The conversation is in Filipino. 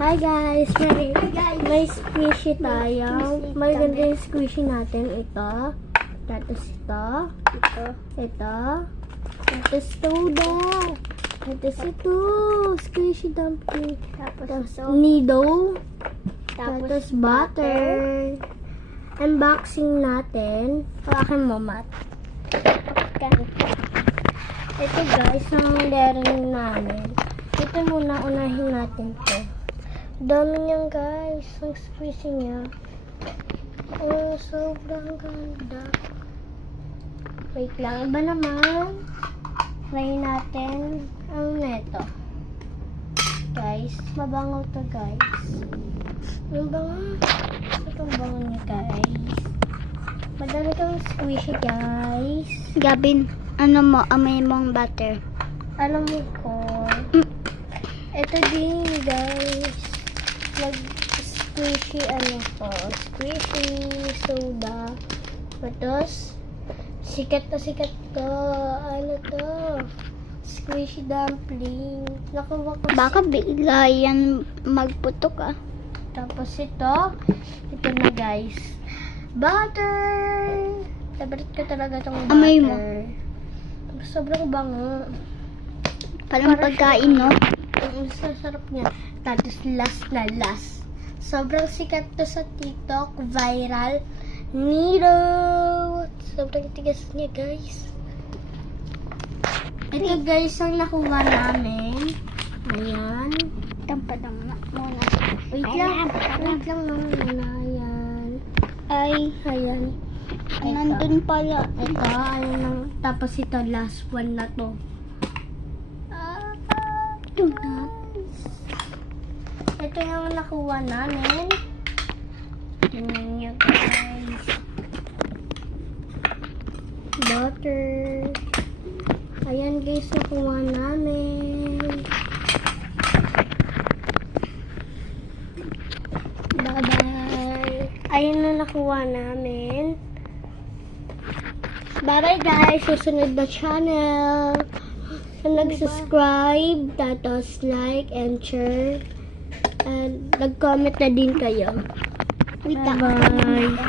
Hi guys! May squishy tayo. May ganda yung squishy natin. Ito. Tapos ito. Ito. Tapos soda. Tapos ito. Squishy dumpling. Tapos nido. Tapos butter. Unboxing natin. Hawakan mo, Matt. Ito guys, ang layering namin. Ito muna, unahin natin to. Dami niyan guys, ang squishy niya. Oh, sobrang ganda. Wait lang, iba naman. Try natin ang neto. Guys, mabango to guys. Ang bango. Itong bango niya guys. Madami kang squishy guys. Gabin, ano mo, amoy mong butter? Alam mo ko. Ito din guys. Squishy squishy soda. Tapos sikat to. Ano to? Squishy dumpling. Nakuha ko. Baka bigla yan magputok ah. Tapos ito na guys. Butter. Favorite ko talaga itong butter. Amoy mo. Sobrang bango. Parang pagkain, no? Ang sarap niya. Tapos last na last. Sobrang sikat to sa TikTok. Viral. Nido. Sobrang tigas niya guys. Ito guys ang nakuha namin. Ayan. Tampadang muna. Wait lang muna. Ayan. Ayan. Nandun pala. Ito. Ayan. Tapos ito last one na to. Ito yung nakuha namin. Tingnan nyo guys. Butter. Ayan guys, nakuha namin. Bye-bye. Ayan na nakuha namin. Bye-bye guys. Susunod na channel. Kung nag-subscribe, tapos like and share. And nag-comment na din kayo. Wait lang. Bye-bye.